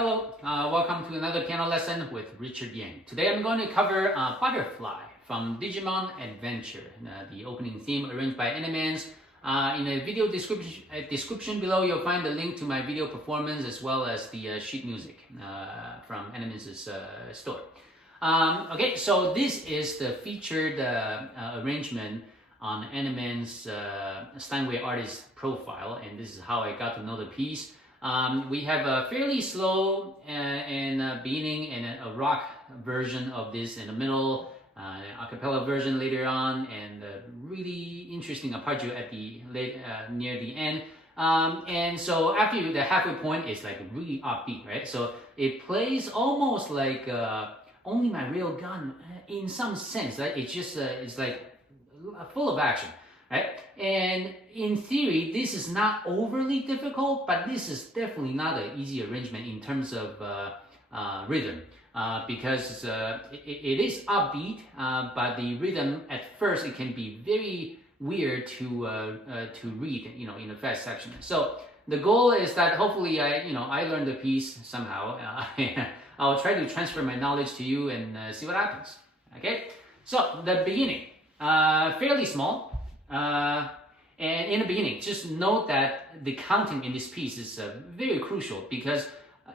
Hello, welcome to another piano lesson with Richard Yang. Today I'm going to cover Butterfly from Digimon Adventure, the opening theme arranged by Animenz. In the video description below, you'll find the link to my video performance as well as the sheet music from Animenz's store. Okay, so this is the featured arrangement on Animenz Steinway artist profile, and this is how I got to know the piece. We have a fairly slow beginning and a rock version of this in the middle, a cappella version later on, and a really interesting arpeggio at the near the end. And so after the halfway point, it's like really upbeat, right? So it plays almost like Only My Real Gun in some sense, right? It's just it's like full of action. Right? And in theory, this is not overly difficult, but this is definitely not an easy arrangement in terms of rhythm, because it is upbeat, but the rhythm at first it can be very weird to read, in a fast section. So the goal is that hopefully I learned the piece somehow. I'll try to transfer my knowledge to you and see what happens. Okay, so the beginning, fairly small. And in the beginning, just note that the counting in this piece is very crucial because,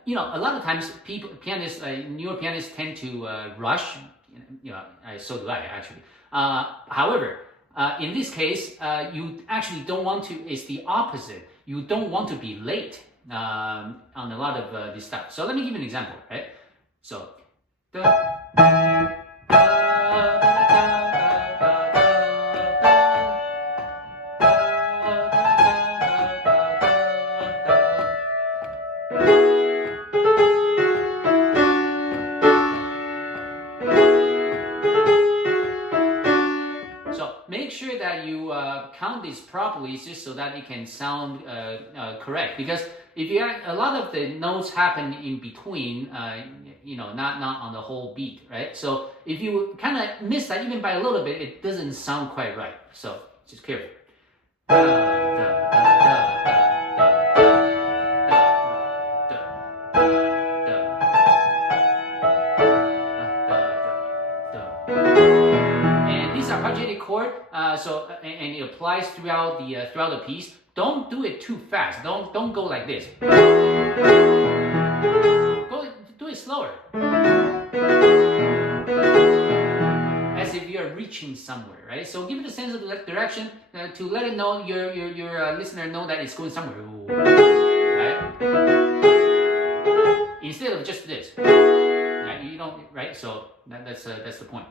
a lot of times newer pianists tend to rush. So do I actually. However, in this case, you actually don't want to. It's the opposite. You don't want to be late on a lot of this stuff. So let me give you an example, right? So. Make sure that you count this properly just so that it can sound correct. Because if you have a lot of the notes happen in between, not on the whole beat, right? So if you kind of miss that even by a little bit, it doesn't sound quite right. So just careful. Arpeggiated chord, and it applies throughout the piece. Don't do it too fast. Don't go like this. Do it slower, as if you're reaching somewhere, right? So give it a sense of direction to let it know your listener know that it's going somewhere, right? Instead of just this, right? You don't, right? So that's the point.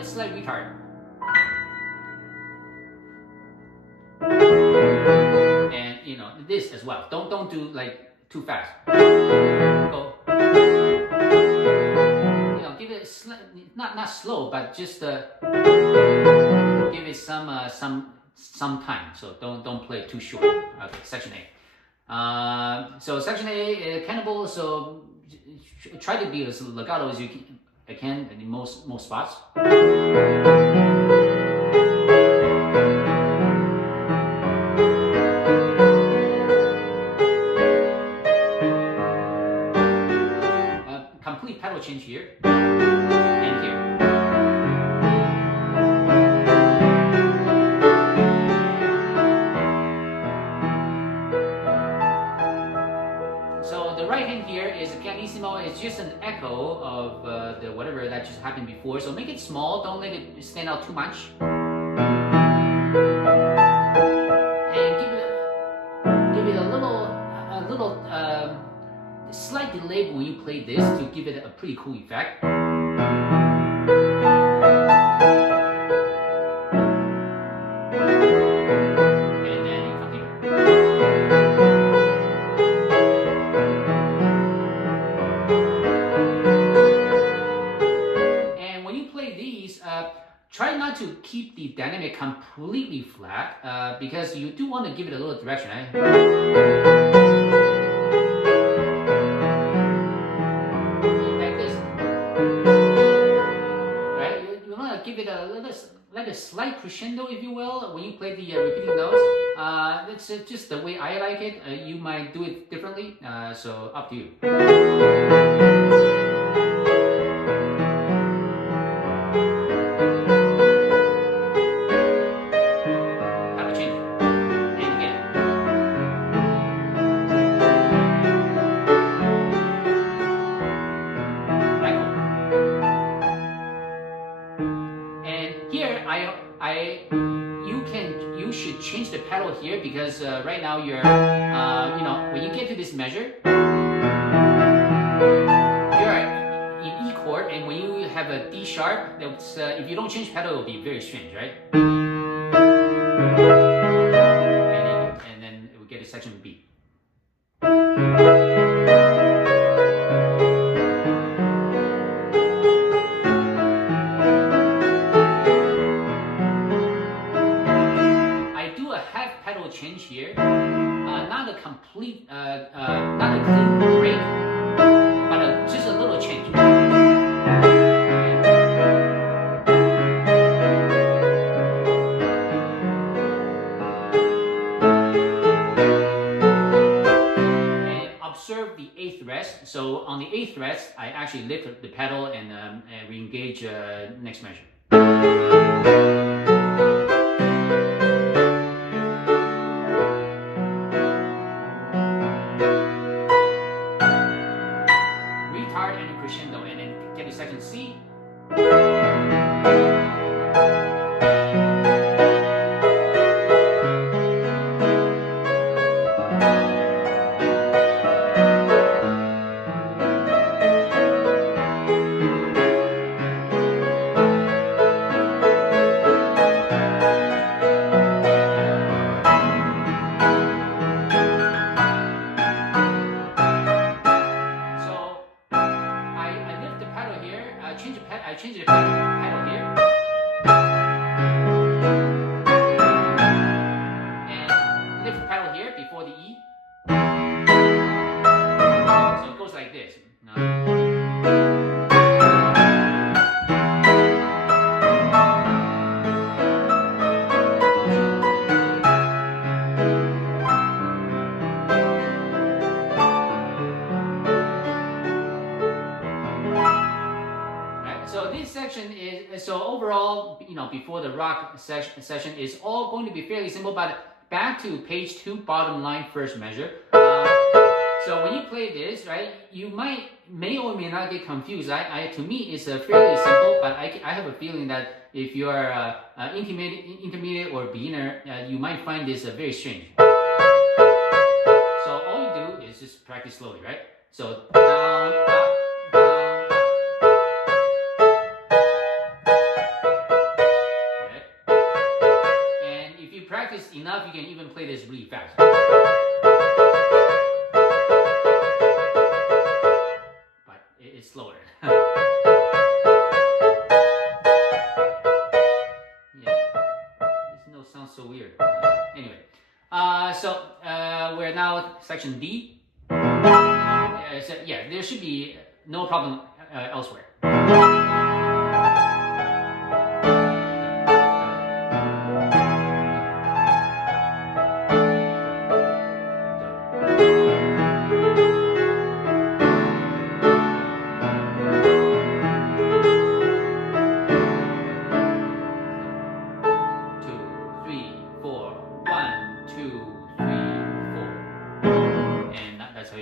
Slight retard. And this as well. Don't do like too fast. Go. Give it not slow, but just give it some time. So don't play too short. Okay, section A. So section A, cannibal. So try to be as legato as you can in most spots. Complete pedal change here and here. So the right hand here is a pianissimo. It's just an echo of the whatever that just happened before. So make it small. Don't let it stand out too much. And give it a little slight delay when you play this to give it a pretty cool effect. And then you continue. And when you play these, try not to keep the dynamic completely flat, because you do want to give it a little direction, right? a slight crescendo, if you will, when you play the repeating notes. That's just the way I like it. You might do it differently, so up to you. Pedal change. And again. And here, you should change the pedal here because right now you're, when you get to this measure, you're in E chord, and when you have a D sharp, that's, if you don't change pedal, it will be very strange, right? And then we get to section B. Change here, not a complete, not a clean break, but just a little change. And observe the 8th rest. So on the 8th rest, I actually lift the pedal and re-engage next measure. And a crescendo, and then get to section C. I change the pedal here, and lift the pedal here before the E. So it goes like this. So this section is, so overall, before the rock session is all going to be fairly simple, but back to page 2, bottom line, first measure. So when you play this, right, you may or may not get confused. To me, it's fairly simple, but I have a feeling that if you are intermediate or beginner, you might find this very strange. So all you do is just practice slowly, right? So down, up, down. Practice enough, you can even play this really fast. But it's slower. Yeah, this note sounds so weird. Anyway, so we're now section D. So yeah, there should be no problem elsewhere.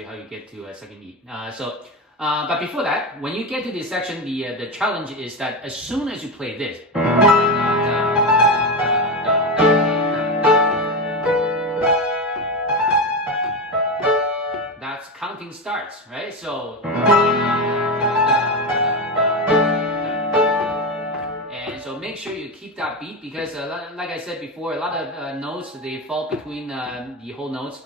How you get to second E. But before that, when you get to this section, the challenge is that as soon as you play this, that's counting starts, right? So, and so make sure you keep that beat because, like I said before, a lot of notes they fall between the whole notes.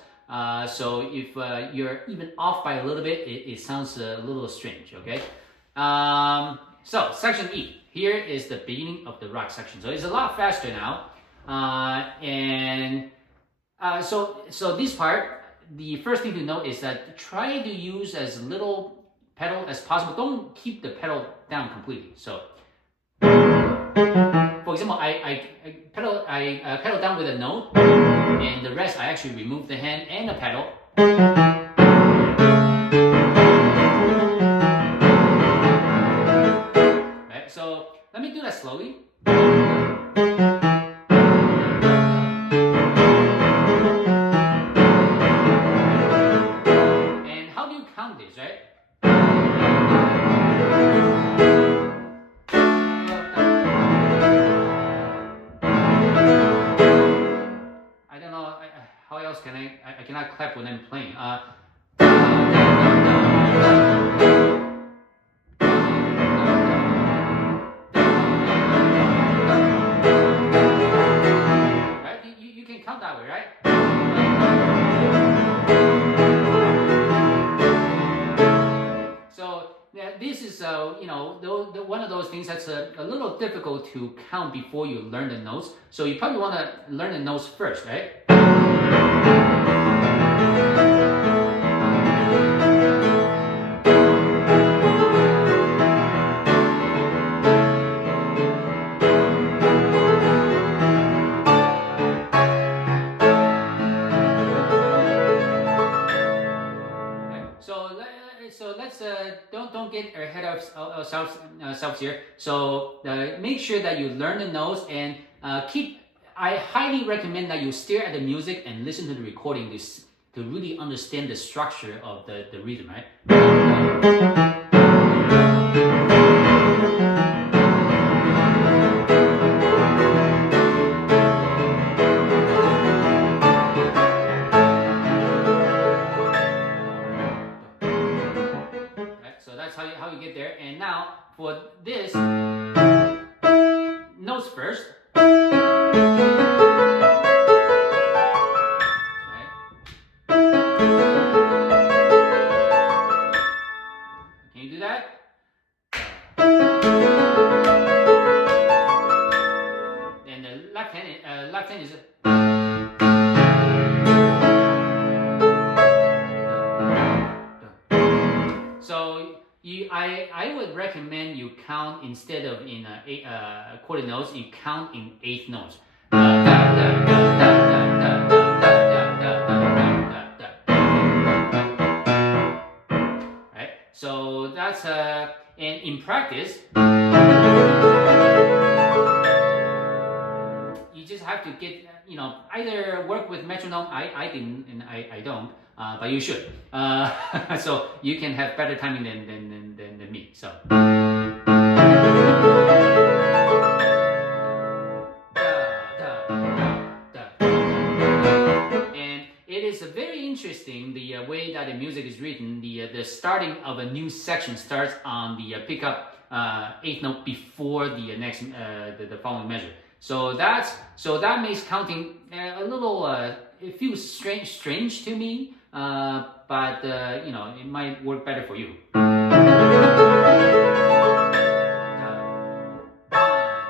So if you're even off by a little bit, it sounds a little strange, okay? So section E, here is the beginning of the rock section. So it's a lot faster now. So this part, the first thing to note is that try to use as little pedal as possible. Don't keep the pedal down completely. So for for example, I pedal down with a note, and the rest I actually remove the hand and the pedal. Right, so let me do that slowly. And how do you count this, right? I don't know how else can I cannot clap when I'm playing. Right? You can count that way, right? So yeah, this is one of those things that's a little difficult to count before you learn the notes. So you probably want to learn the notes first, right? So let's don't get ahead of ourselves here. So make sure that you learn the notes and I highly recommend that you stare at the music and listen to the recording to really understand the structure of the rhythm, right? So that's how you get there. And now for this, notes first. Right. Can you do that? And the left hand is. So I would recommend you count instead of in quarter notes, you count in eighth notes. Right? So that's and in practice, you just have to get either work with metronome. I didn't and I don't. But you should, so you can have better timing than me. So, and it is very interesting the way that the music is written. The starting of a new section starts on the pickup eighth note before the next the following measure. So that makes counting a little. It feels strange to me. But it might work better for you. 1,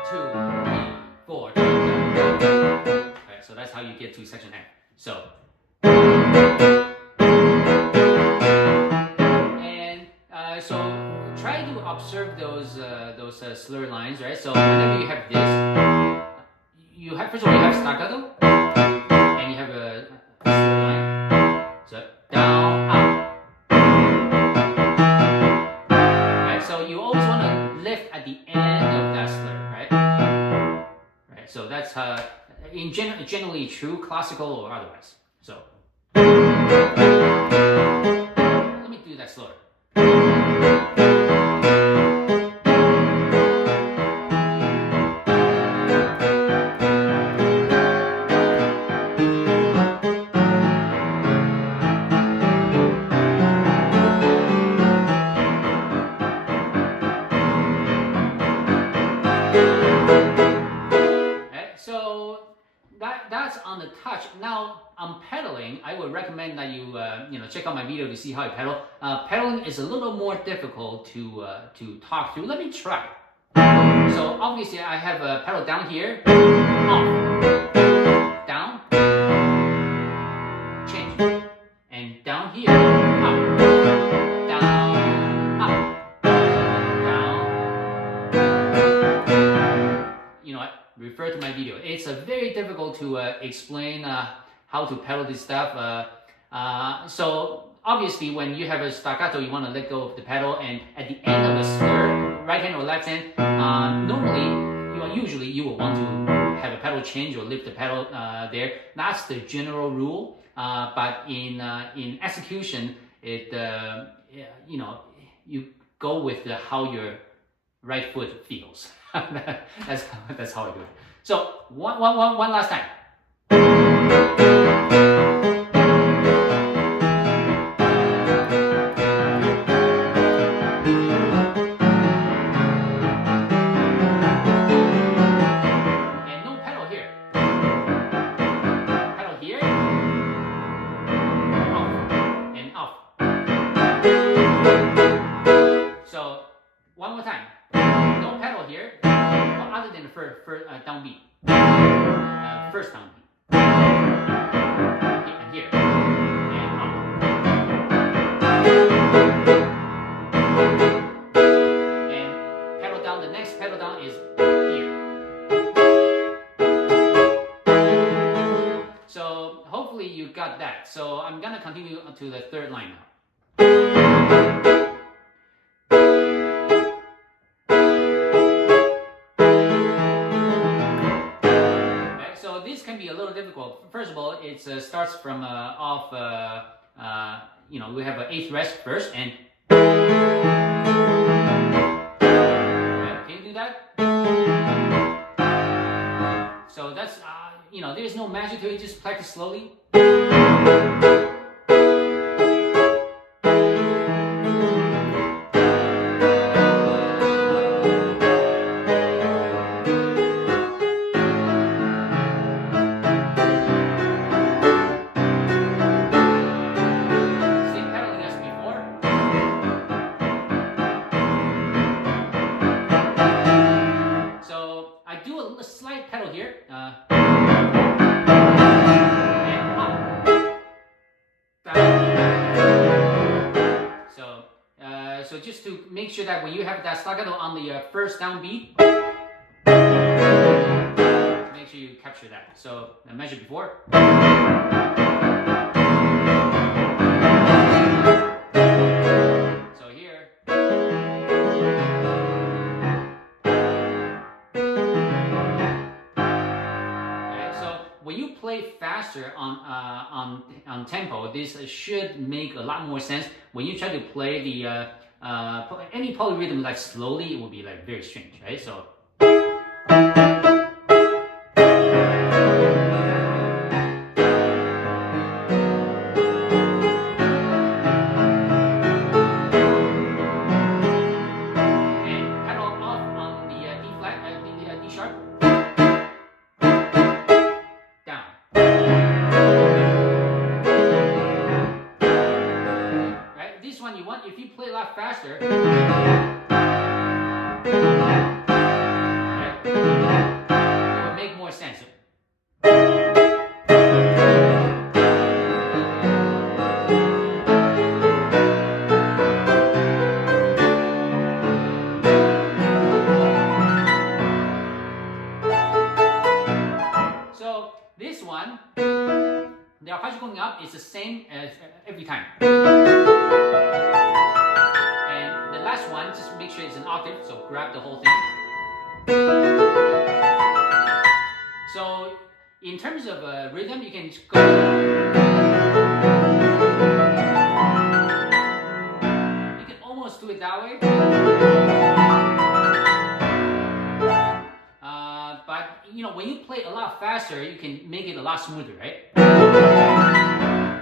2, 3, 4. Right, so that's how you get to section F. So, and so try to observe those slur lines, right? So whenever you have this, first of all you have staccato, and you have a slur line. So down, up. Right, so you always want to lift at the end of that slur, right? Right, so that's generally true, classical or otherwise. So let me do that slower. That's on the touch. Now on pedaling, I would recommend that you check out my video to see how I pedal. Pedaling is a little more difficult to talk through. Let me try. So obviously I have a pedal down here, off, down, change, and down here, up, down, up, down. You know what? my video. It's very difficult to explain how to pedal this stuff. So obviously, when you have a staccato, you want to let go of the pedal, and at the end of the slur, right hand or left hand, usually you will want to have a pedal change or lift the pedal there. That's the general rule. But in execution, it you go with how your right foot feels. that's how I do it. So one last time. And no pedal here. Pedal here. Off and off. So one more time. No pedal here, well, other than the first downbeat. First downbeat. And here. And up. And pedal down, the next pedal down is here. So hopefully you got that. So I'm gonna continue to the third line now. This can be a little difficult. First of all, it starts from off. We have an eighth rest first, and right, can you do that? So that's there's no magic to it. Just practice slowly. Slight pedal here, and up, down. So just to make sure that when you have that staccato on the first downbeat, make sure you capture that. So I measured before. So here. When you play faster on tempo, this should make a lot more sense. When you try to play the any polyrhythm like slowly, it will be like very strange, right? So. And pedal off on the D flat, the D sharp. This one you want, if you play a lot faster, right, it will make more sense. So this one, the arpeggio going up is the same as every time. And the last one, just make sure it's an octave, so grab the whole thing. So in terms of rhythm, you can go. You can almost do it that way. But when you play a lot faster, you can make it a lot smoother, right?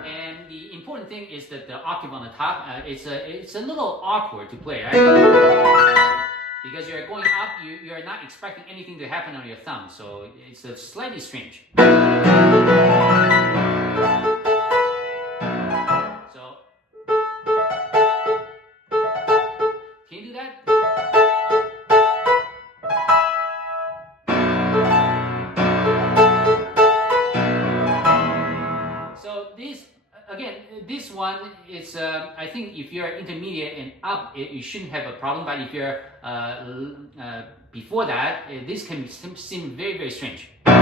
And the important thing is that the octave on the top, it's a little awkward to play, right? Because you're going up, you're not expecting anything to happen on your thumb, so it's slightly strange. So, can you do that? one, it's I think if you're intermediate and up, you shouldn't have a problem. But if you're before that, this can seem very, very strange. So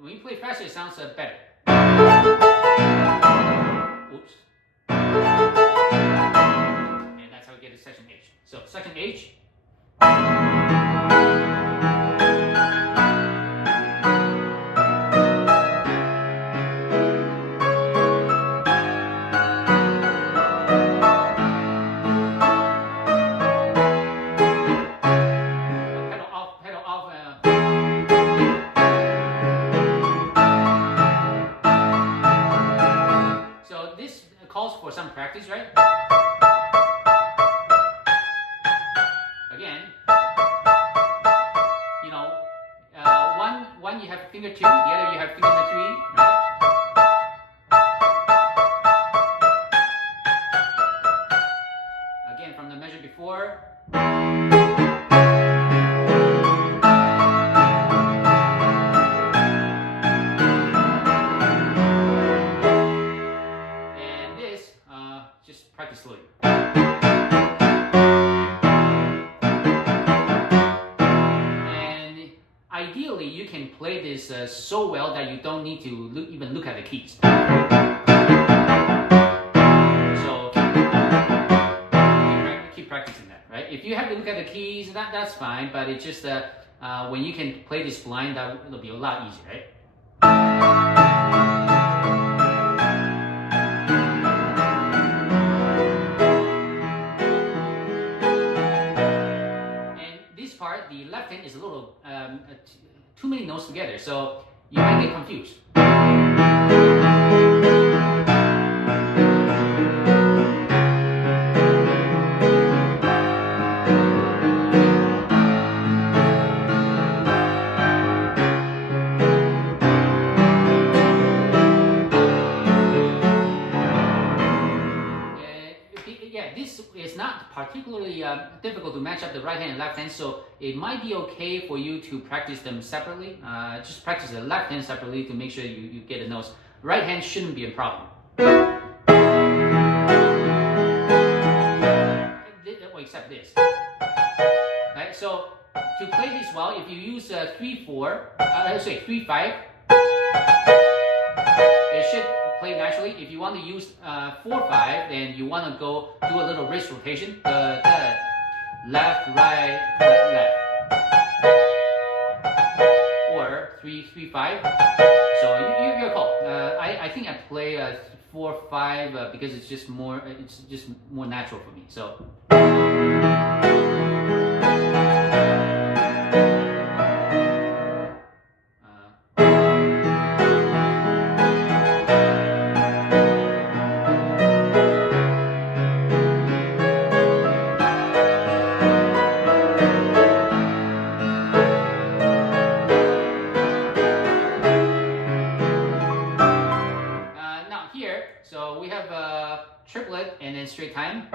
when you play faster, it sounds better. Oops. And that's how we get to section H. So section H. Pedal off. So this calls for some practice, right? Again, you know, one you have finger 2, the other you have finger 3, right? Again, from the measure before. And this, just practice slowly. Ideally, you can play this so well that you don't need to even look at the keys. So keep practicing that, right? If you have to look at the keys, that's fine. But it's just when you can play this blind, that'll be a lot easier, right? The left hand is a little too many notes together, so you might get confused. Yeah, this is not particularly difficult to match up the right hand and left hand, so it might be okay for you to practice them separately. Just practice the left hand separately to make sure you get the notes. Right hand shouldn't be a problem. Except this. Right, so to play this well, if you use 3-4, 3-5, it should play naturally. If you want to use 4-5, then you want to go do a little wrist rotation. Left, right, left. Or 3-5. So your call. I think I play 4-5 because it's just more natural for me. So. So we have a triplet and then straight time.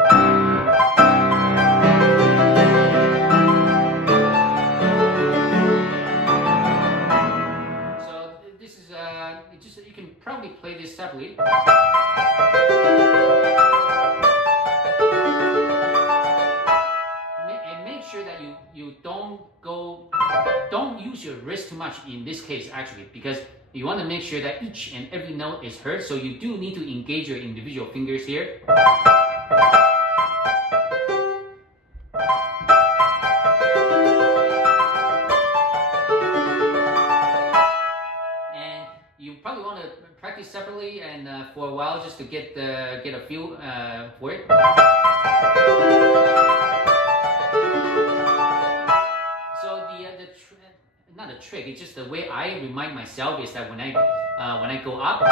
So this is you can probably play this separately. And make sure that you don't use your wrist too much in this case actually, because you want to make sure that each and every note is heard, so you do need to engage your individual fingers here. And you probably want to practice separately and for a while just to get a feel for it. So not a trick, it's just the way I remind myself is that when I go up,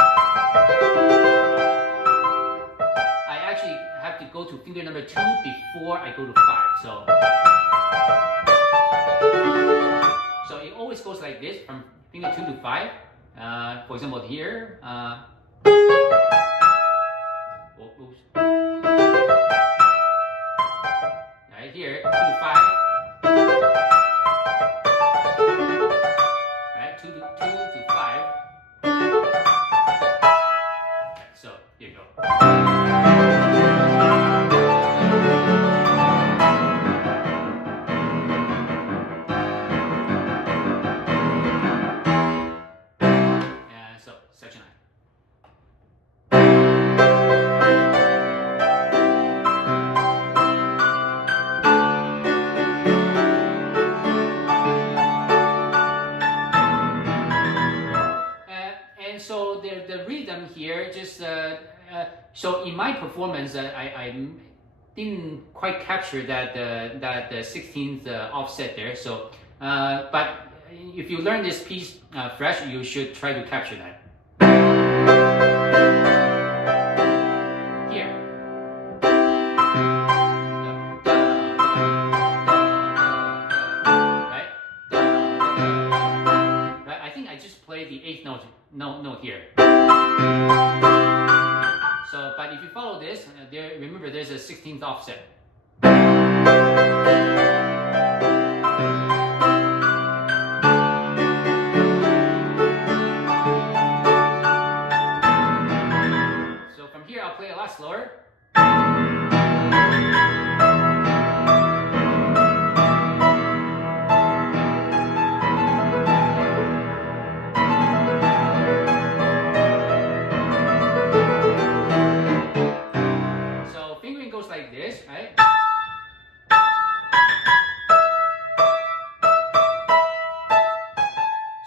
I actually have to go to finger number 2 before I go to 5. So it always goes like this from finger 2 to 5. For example, here. Oops. Right here, 2 to 5. Right, 2 to 5. Here you go. So, section I. And so the rhythm here just so in my performance I didn't quite capture that 16th offset there. So but if you learn this piece fresh, you should try to capture that. Here. Right? Right? I think I just played the 8th note here. So, but if you follow this, remember there's a 16th offset. So from here, I'll play a lot slower. So fingering goes like this, right?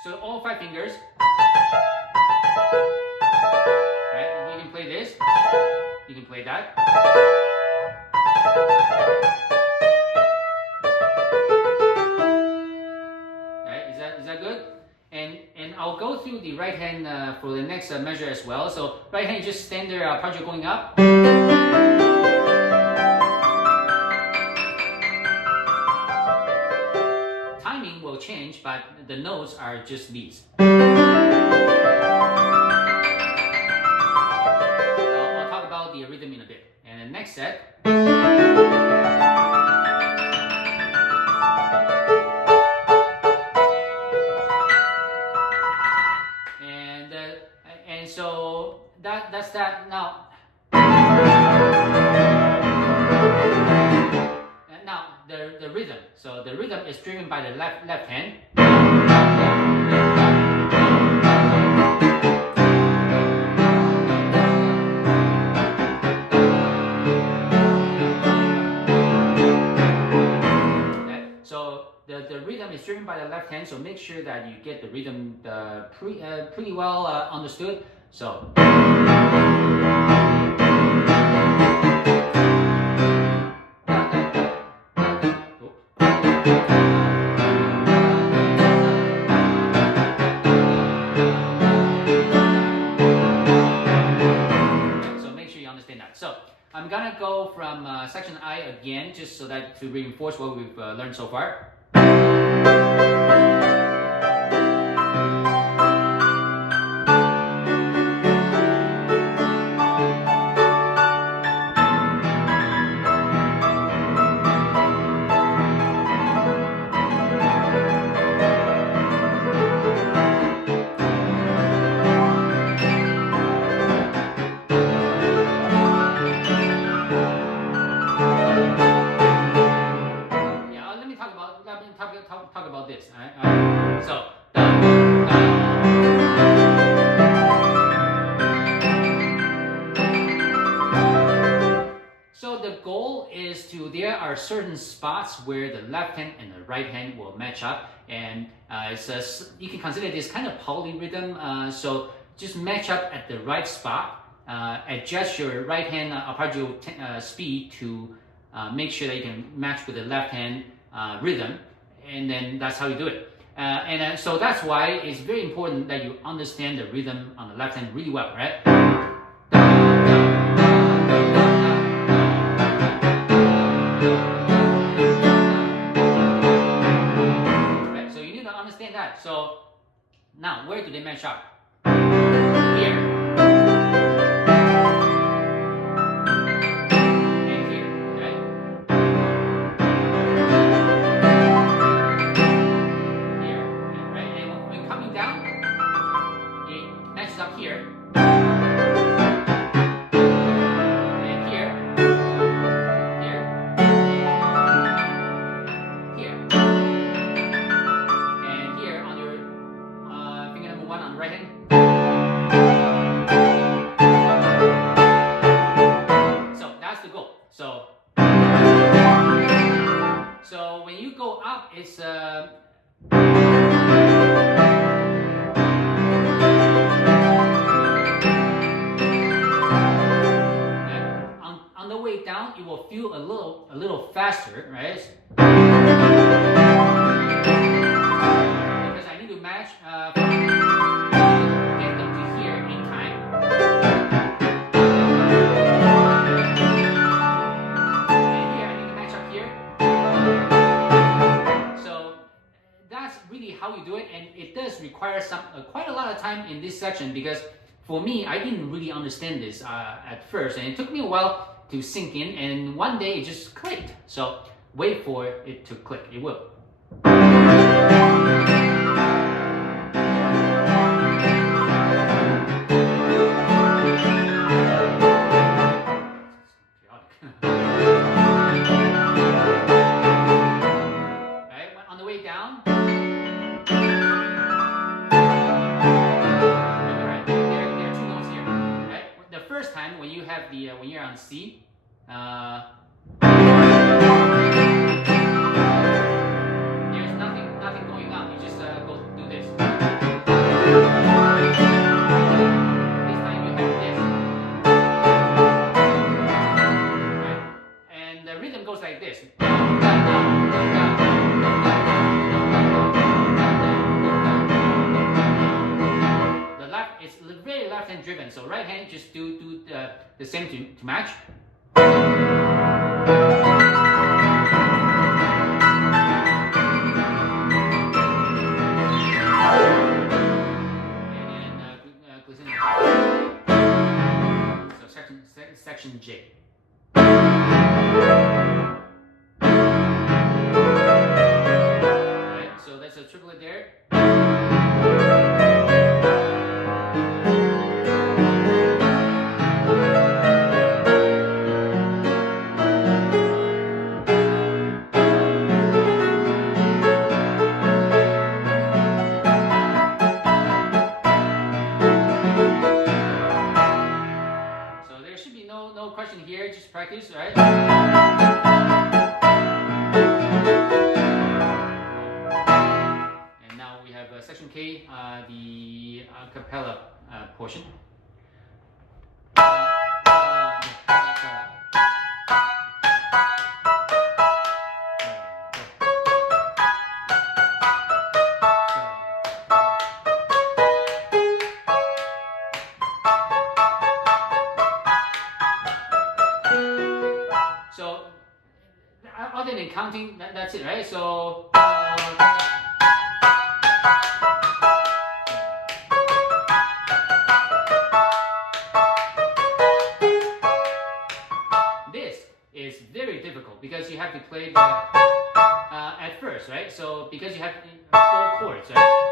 So all 5 fingers. Right? You can play this. You can play that. Right? Is that good? And I'll go through the right hand for the next measure as well. So right hand just standard arpeggio going up. Timing will change, but the notes are just these. I'll talk about the rhythm in a bit. And the next set. And so that's that. Now the rhythm. So the rhythm is driven by the left hand. Okay. So the rhythm is driven by the left hand. So make sure that you get the rhythm pretty well understood. So. So I'm gonna go from section I again, just so that to reinforce what we've learned so far. Talk about this. So. So the goal is there are certain spots where the left hand and the right hand will match up, and you can consider this kind of polyrhythm. So just match up at the right spot, adjust your right hand arpeggio speed to make sure that you can match with the left hand rhythm. And then that's how you do it. So that's why it's very important that you understand the rhythm on the left hand really well, right? Right? So you need to understand that. So now, where do they match up? Here. Up here. it's on the way down, it will feel a little faster, right? Because I need to match get them to here in time. And here I need to match up here. So that's really how you do it, and it does require quite a lot of time in this section because for me, I didn't really understand this at first, and it took me a while to sink in, and one day it just clicked. So wait for it to click. It will. Right, on the way down. First time when you have the when you're on C, there's nothing going on. You just go do this. This time you have this, right? And the rhythm goes like this. It's very left hand driven, so right hand just do the same to match. And so section J. Right, so that's a triplet there. No question here, just practice, right? And now we have section K, the a cappella portion. So, other than counting, that's it, right? So, this is very difficult because you have to play the at first, right? So, because you have 4 chords, right?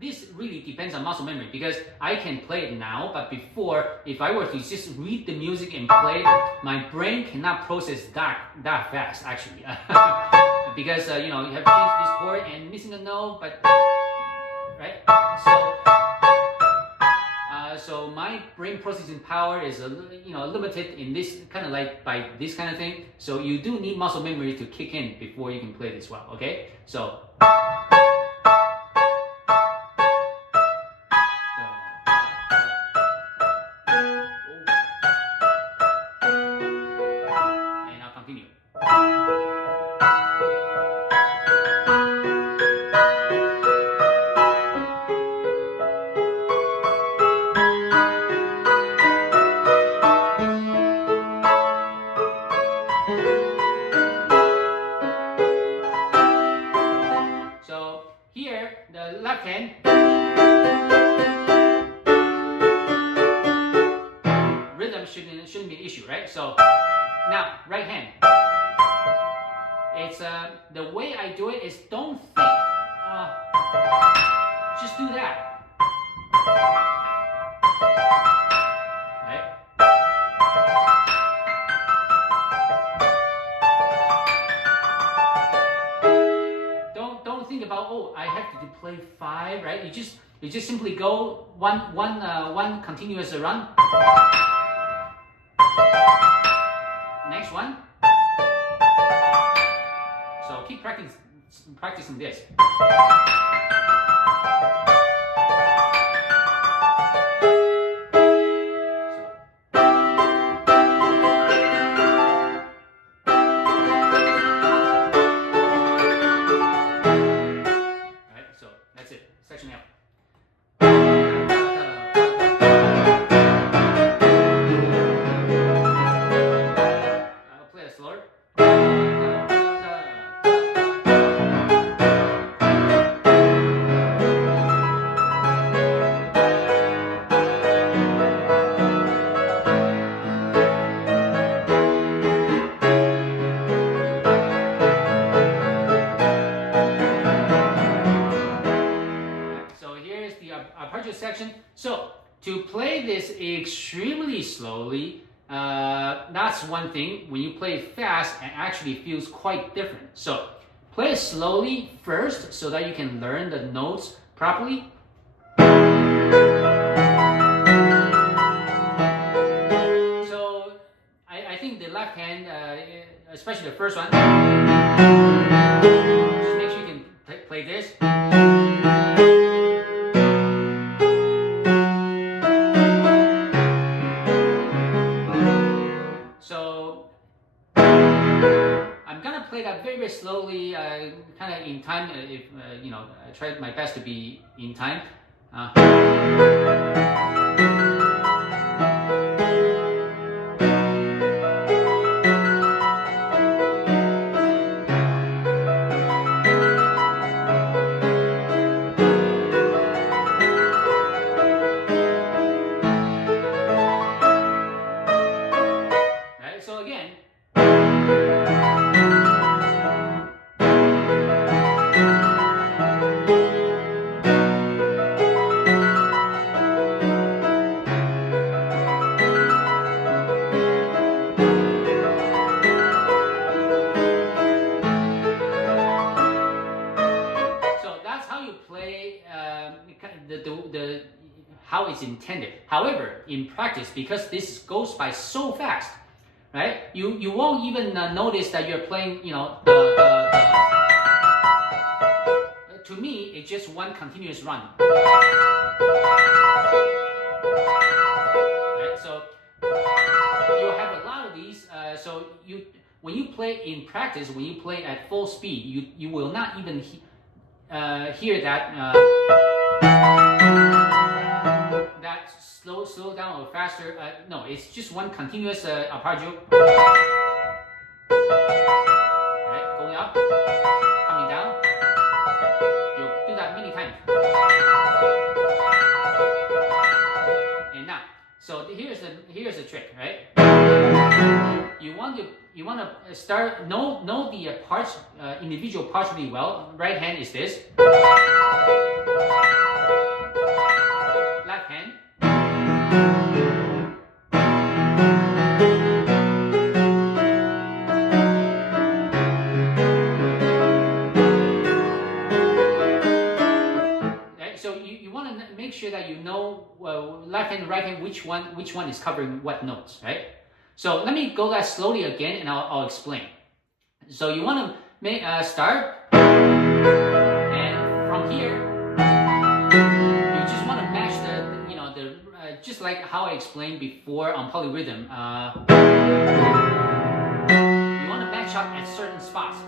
This really depends on muscle memory because I can play it now, but before, if I were to just read the music and play it, my brain cannot process that fast actually. Because you know, you have changed this chord and missing a note, but right? So my brain processing power is limited in this kind of like by this kind of thing. So you do need muscle memory to kick in before you can play this well. Okay, so. Here, the left hand rhythm shouldn't be an issue, right? So now right hand. It's the way I do it is don't think. Just do that. Right? Don't think about, oh, I have to play 5, right? You just simply go one continuous run. Next one. So keep practicing this. So that's it. Section F. I'll play it slower. Arpeggio section. So to play this extremely slowly, that's one thing. When you play it fast, it actually feels quite different. So play it slowly first so that you can learn the notes properly. So I think the left hand, especially the first one, just make sure you can play this. So I'm gonna play that very, very slowly, kind of in time. If you know, I tried my best to be in time. Right. So again. The how it's intended. However, in practice, because this goes by so fast, right? You won't even notice that you're playing. You know, to me, it's just one continuous run. Right? So you have a lot of these. So when you play in practice, when you play at full speed, you will not even hear that. That slow down or faster. No, it's just one continuous arpeggio. Right, going up, coming down. You'll do that many times. And now, so here's the trick, right? You want to start know the parts, individual parts really well. Right hand is this. Left hand. Right, so you want to make sure that you know left hand, right hand, which one is covering what notes, right? So let me go that slowly again, and I'll explain. So you want to make start, and from here, you just want to match the just like how I explained before on polyrhythm. You want to match up at certain spots.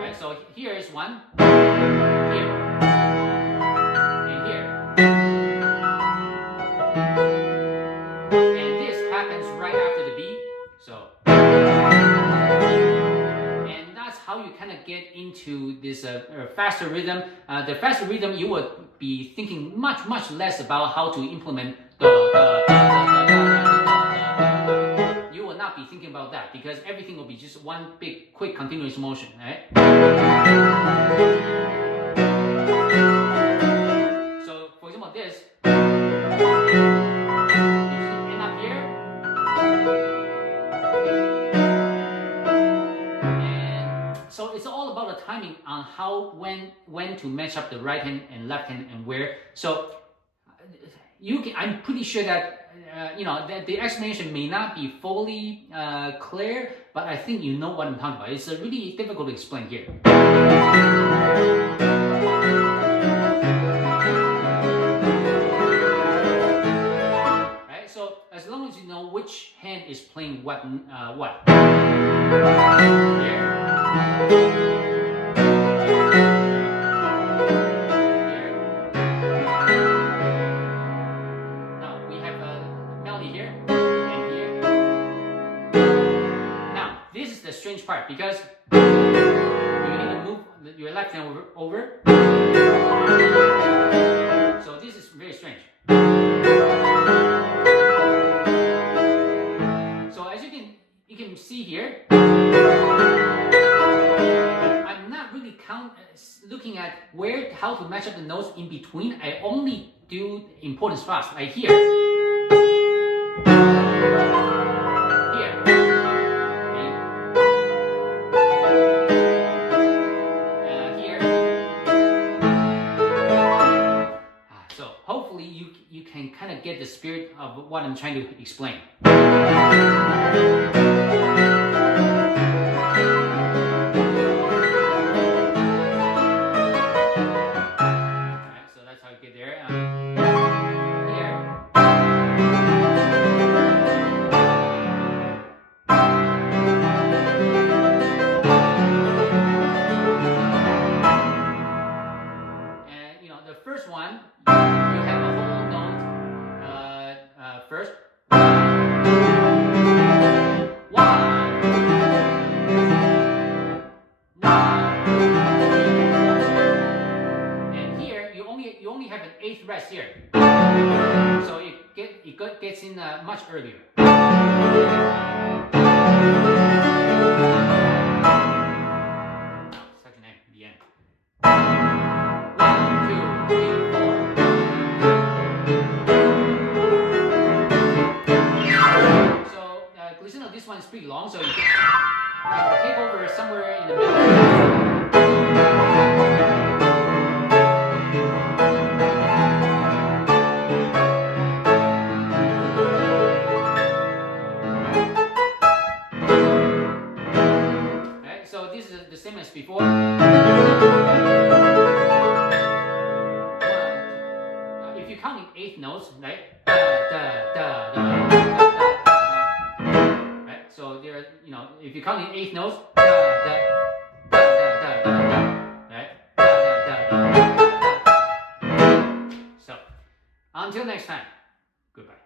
Right. So here is one. Here. And here. And this happens right after the beat. So, and that's how you kind of get into this faster rhythm. The faster rhythm, you would be thinking much less about how to implement You will not be thinking about that because everything will be just one big, quick, continuous motion, right? So, for example, this. So it's all about the timing on how when to match up the right hand and left hand and where. So I'm pretty sure that that the explanation may not be fully clear, but I think you know what I'm talking about. It's really difficult to explain here. Right. So as long as you know which hand is playing what. Here. Strange part because you need to move your left hand over. So this is very strange. So as you can see here, I'm not really looking at how to match up the notes in between. I only do important spots like here. Hopefully you can kind of get the spirit of what I'm trying to explain. Alright, so that's how I get there. Here. And the first one, you have a whole note first. 1, 2, 3, 4. And here you only have an 8th rest here, so it gets in much earlier. Section A, the end. 1, 2, 3, 4. So glissando, this one is pretty long, so you can take over somewhere in the middle. Right, so this is the same as before. If you're counting 8th notes, right? Right? So there are, if you're counting 8th notes, right? So until next time, goodbye.